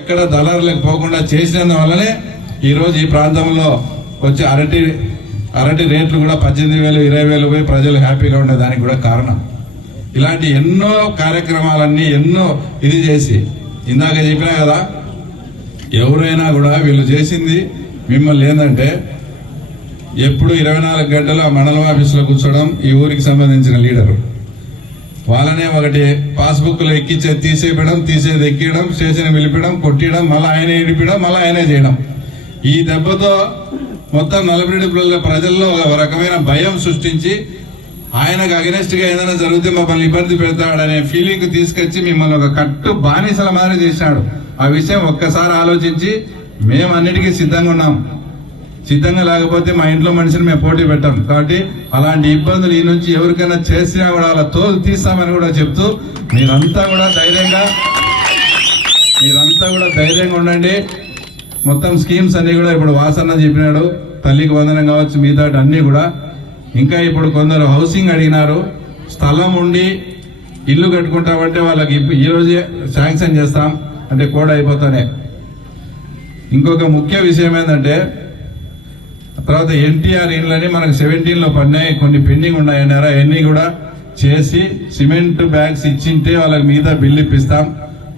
ఎక్కడ దళారులకు పోకుండా చేసినందువల్లనే ఈరోజు ఈ ప్రాంతంలో వచ్చి అరటి రేట్లు కూడా 18,000 20,000 పోయి ప్రజలు హ్యాపీగా ఉండేదానికి కూడా కారణం. ఇలాంటి ఎన్నో కార్యక్రమాలన్నీ ఎన్నో ఇది చేసి ఇందాక చెప్పినా కదా, ఎవరైనా కూడా వీళ్ళు చేసింది మిమ్మల్ని ఏంటంటే ఎప్పుడు 24 గంటలు ఆ మండలం ఆఫీసులో కూర్చోవడం, ఈ ఊరికి సంబంధించిన లీడరు వాళ్ళనే ఒకటి పాస్బుక్లో ఎక్కించేది తీసేయడం, తీసేది ఎక్కియడం, స్టేషన్ పిలిపడం, కొట్టడం, మళ్ళీ ఆయనే ఇడిపడం, మళ్ళీ ఆయనే చేయడం. ఈ దెబ్బతో మొత్తం 40 ప్రజల్లో ఒక రకమైన భయం సృష్టించి ఆయనకు అగెనెస్ట్ గా ఏదైనా జరిగితే మమ్మల్ని ఇబ్బంది పెడతాడనే ఫీలింగ్ తీసుకొచ్చి మిమ్మల్ని ఒక కట్టు బానిసల మాదిరి చేశాడు. ఆ విషయం ఒక్కసారి ఆలోచించి మేము అన్నిటికీ సిద్ధంగా ఉన్నాం. సిద్ధంగా లేకపోతే మా ఇంట్లో మనిషిని మేము పోటీ పెట్టాం. కాబట్టి అలాంటి ఇబ్బందులు ఈ నుంచి ఎవరికైనా చేసినా కూడా అలా తోలు తీస్తామని కూడా చెప్తూ మీరంతా కూడా ధైర్యంగా ఉండండి. మొత్తం స్కీమ్స్ అన్ని కూడా ఇప్పుడు వాసన్న చెప్పినాడు, తల్లికి వందనం కావచ్చు, మిగతా అన్ని కూడా. ఇంకా ఇప్పుడు కొందరు హౌసింగ్ అడిగినారు, స్థలం ఉండి ఇల్లు కట్టుకుంటామంటే వాళ్ళకి ఈ రోజే శాంక్షన్ చేస్తాం అంటే కోడ్ అయిపోతానే. ఇంకొక ముఖ్య విషయం ఏంటంటే తర్వాత ఎన్టీఆర్ ఇళ్ళని మనకు 17లో పడినాయి, కొన్ని పెండింగ్ ఉన్నాయన్నారా, అవన్నీ కూడా చేసి సిమెంట్ బ్యాగ్స్ ఇచ్చింటే వాళ్ళకి మిగతా బిల్లు ఇప్పిస్తాం.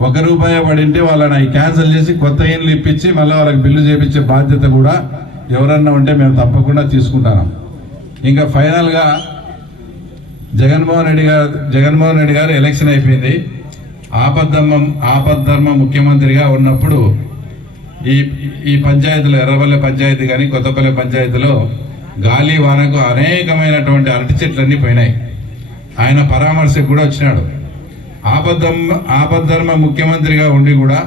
₹1 పడింటే వాళ్ళని అవి క్యాన్సిల్ చేసి కొత్త ఇండ్లు ఇప్పించి మళ్ళీ వాళ్ళకి బిల్లు చేపించే బాధ్యత కూడా ఎవరన్నా ఉంటే మేము తప్పకుండా తీసుకుంటాం. ఇంకా ఫైనల్ గా జగన్మోహన్ రెడ్డి గారు ఎలక్షన్ అయిపోయింది. ఆపద్ధర్మ ముఖ్యమంత్రిగా ఉన్నప్పుడు ఈ పంచాయతీలో ఎర్రపల్లె పంచాయతీ కానీ కొత్తపల్లె పంచాయతీలో గాలి వానకు అనేకమైనటువంటి అరటి చెట్లన్నీ పోయినాయి. ఆయన పరామర్శకు కూడా వచ్చినాడు. ఆపద్ధర్మ ముఖ్యమంత్రిగా ఉండి కూడా